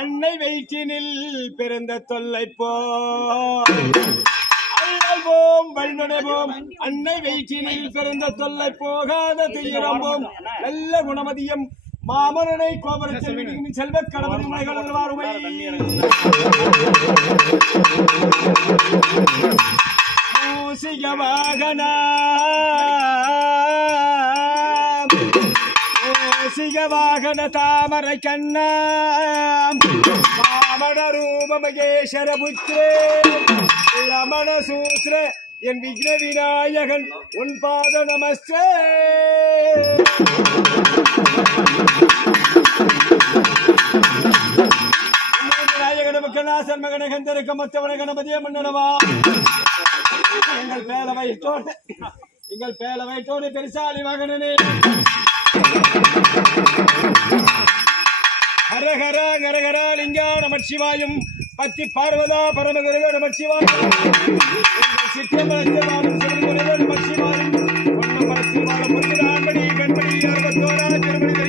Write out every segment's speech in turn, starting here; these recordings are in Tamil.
அன்னை வயிற்றினில் பிறந்த தொல்லை போம் வல்லுணவோம் அன்னை வயிற்றினில் பிறந்த தொல்லை போகாத துயரம்போம் நல்ல குணமதியம் மாமரனை கோபுர செல்வ கடவுள் மலைகள் வாருமை மூசிக வாகனா வாகன தாமரை கண்ணாம் மாமன ரூப மகேஸ்வர புத்திரே ரமண சூத்ர என் விக்ன விநாயகன் உன் பாத நமஸ்தே விநாயகன மக்கநாசன் மகன கந்தருக்க மத்தவன கணபதிய மன்னனவா எங்கள் பேலவைத்தோடு பெருசாலி மகனே ஹரஹர ஹரஹர லிங்கா நமச்சிவாயம் பத்தி பார்வதா பரமகுரு நமச்சிவாயம் சிற்றம்பலம் நமச்சிவாயம் பொன்மரத்திவாளி கண்மணி அறுபத்தோரா திருமணி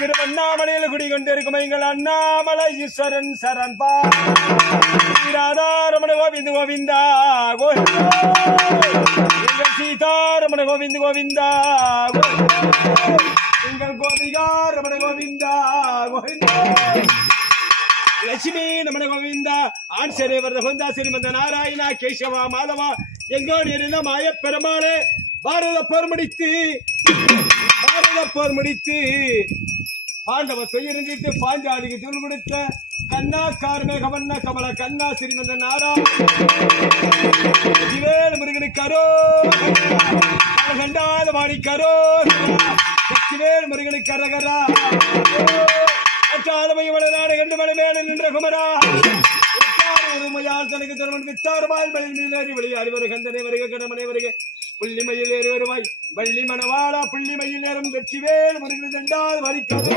திருவண்ணாமலையில் குடிகொண்டிருக்கும் எங்கள் அண்ணாமலை ஈஸ்வரன் சரண் பாரமண கோவிந்த் கோவிந்தா எங்கள் சீதாரமண கோவிந்த் கோவிந்தா எங்கள் கோபிகாரமண கோவிந்தா லட்சுமி நமன கோவிந்தா ஆன்சரே வரத கோவிந்தா ஸ்ரீமந்த நாராயணா கேசவா மாதவா எங்கோடு இருந்த மாய பெருமாளே பாரத போர் முடித்து பாண்டவர் பெயர்ந்திட்டு பாஞ்சாலிக்கு தூள் கொடுத்த கண்ணா கார்மே கவண்ண கமல கண்ணா ஸ்ரீமந்த நாராயண முருகனுக்கு அரோ கண்டாத மாடி கரோ வெற்றிவேல் முருகனுக்கு அரகரா நாடு கண்டு மலை மேல நின்ற குமரா தனக்கு திருமண் வித்தாறுமாய் மயில் மீது வெளியாடி வருக கந்தனை வருக கடமனை வருக புள்ளிமையில் ஏறி வருவாய் வள்ளி மணவாளா புள்ளிமையில் நேரம் வெற்றிவேல் முருகன் தண்டால் வரிக்காது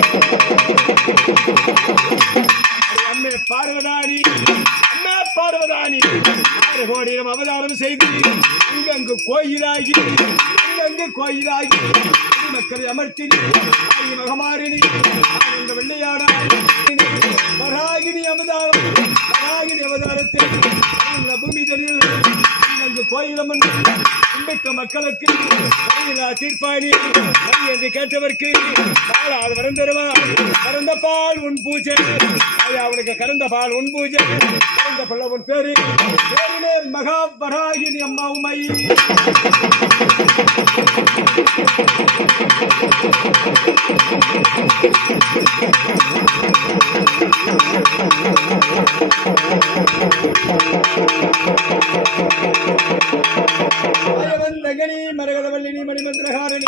அம்மே பார்வதானி ஆறு கோடியிடம் அவதாரம் செய்து அங்கங்கு கோயிலாகி மக்களை அமர்த்தி மகமாரிணி ஆனந்த வெள்ளையாடா வராகினி அவதாரத்தில் பூமி தனியில் அங்கு கோயிலம் கும்பிட்ட மக்களுக்கு தீர்ப்பாணி என்று கேட்டவர்க்கு பாலாது வரம் தருவார் கறந்த பால் உன் பூஜை அவனுக்கு கறந்த பால் உன் பூஜை கறந்த பிள்ளை உன் பேரு பேரினேர் மகா வராகினி அம்மா உமை நகனி மரகதவல்லினி மணிமந்திரகாரணி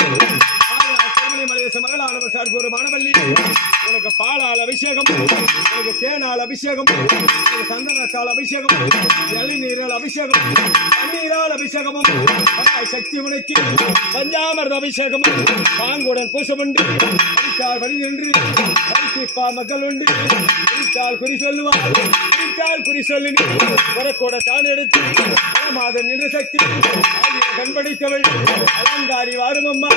மகளால் சார்பு மாணவல்லி உனக்கு பாலால் அபிஷேகம், உனக்கு தேனால் அபிஷேகம், உனக்கு சந்தனத்தால் அபிஷேகம், இளநீரால் அபிஷேகம், தண்ணீரால் அபிஷேகமும் சக்தி உனக்கு பஞ்சாமிரத அபிஷேகமும் பாங்குடன் பூசமுண்டு குறித்தால் வழி நின்று பரிசிப்பா மக்கள் உண்டு குறித்தால் குறி சொல்லுவார் குறித்தால் குறி சொல்லி வரக்கூட தான் எடுத்து மாதம் நின்ற சக்தி ஆகிய கண்படித்தவள் அலங்காரி வாரும் அம்மா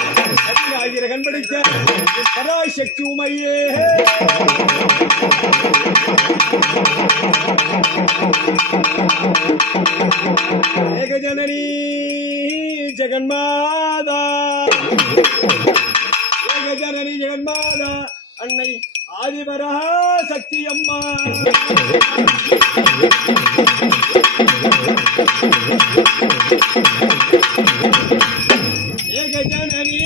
ஆகிய கண்படித்த பராசக்தி உமையே ஏகஜனனி ஜெகன்மாதா ஏகஜனனி ஜெகன்மாதா அன்னை ஆதிபரா சக்தி அம்மா ஏகஜனனி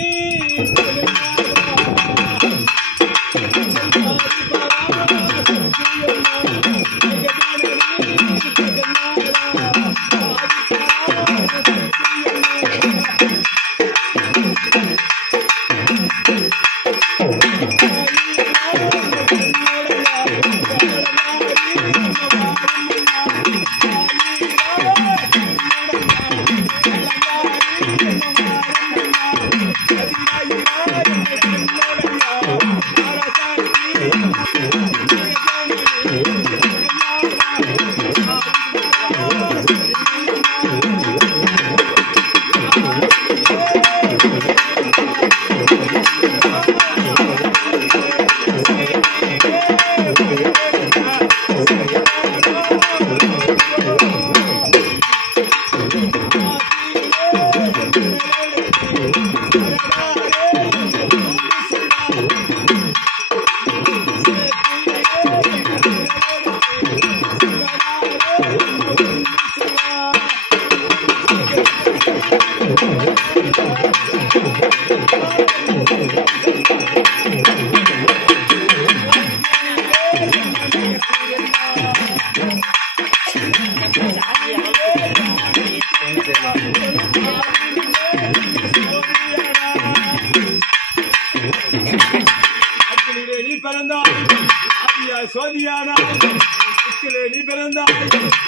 நீ பிறந்தாய்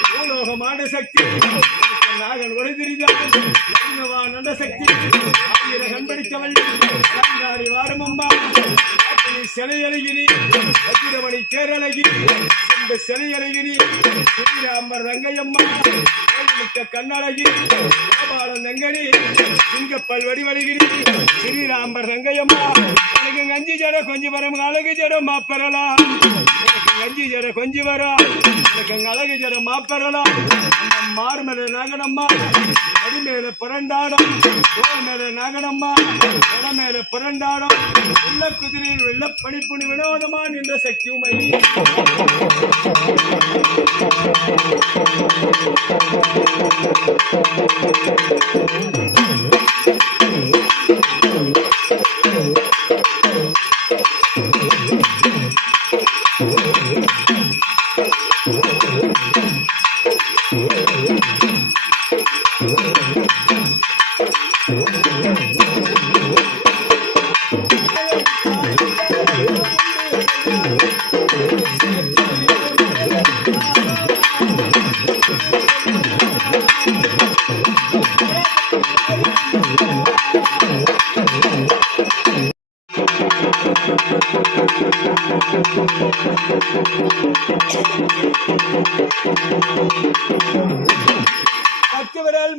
பூலோகமான சக்தி நாகன் ஒரு திரிதான் நண்ட சக்தி ஆகிய கண்படித்தவள் அலங்காரி வாரும் அம்மா சிலை அழகினி வஜ்ரமணி தேரழகி இந்த சிலை அழகினி ஸ்ரீராமர் ரங்கையம்மா கண்ணழகி கோபாலன் நங்கனி சிங்கப்பல் வடிவழகிரி ஸ்ரீராமர் ரங்கையம்மா எனக்கு அஞ்சு ஜட கொஞ்சம் வரும் அழகு ஜடம் மாப்பெறலாம் அஞ்சு ஜட கொஞ்சம் வரும் எனக்கு அழகு ஜடம் மாப்பெறலாம் அந்த மார்மேல நாகனம்மா அடி மேல புரண்டாடம் தோல் மேல நாகனம்மா உட மேல புரண்டாடம் உள்ள குதிரையில் வெள்ள பணிப்புணி வினோதமா நின்ற சக்தி உமை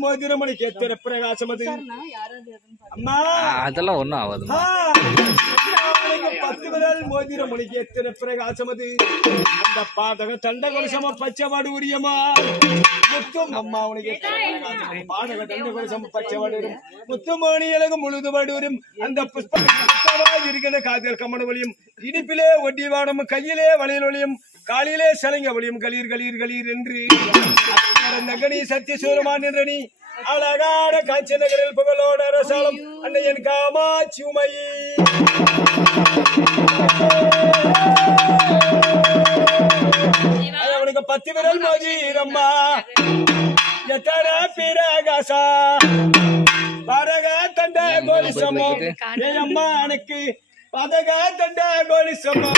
மோதிரமணிக்கு எத்தனை பிரகாசம் அது அம்மா அதெல்லாம் ஒண்ணும் ஆகாது. 10 விரல் மோதிரமணிக்கு எத்தனை பிரகாசம் அது அந்த பாதக தண்ட கொலுசம பச்சைவாடு உரியமா முத்தும் அம்மா உனக்கு பாதக தண்ட கொலுசம பச்சைவாடும் முத்துமணி அழகு முழுது வடுவரும் அந்த புஷ்பமாக இருக்கிற காதல் கமன ஒளியும் இடிப்பிலே ஒட்டி வாடும் கையிலே வளையல் ஒளியும் காலிலே சலங்க ஒளியும் களீர் களீர் களீர் என்று நகனி சத்திய சூரமான் என்ற நீ அழகான காட்சி நகரில் புகழோட அரசாலம் அன்னையன் காமாட்சி உமையே எனக்கு 10 விரல் மோதிரம்மா எத்தனை பிரகாசா பரக தண்ட கோலிசம்மோ என் அம்மா எனக்கு பதக தண்ட கோலிசம்மா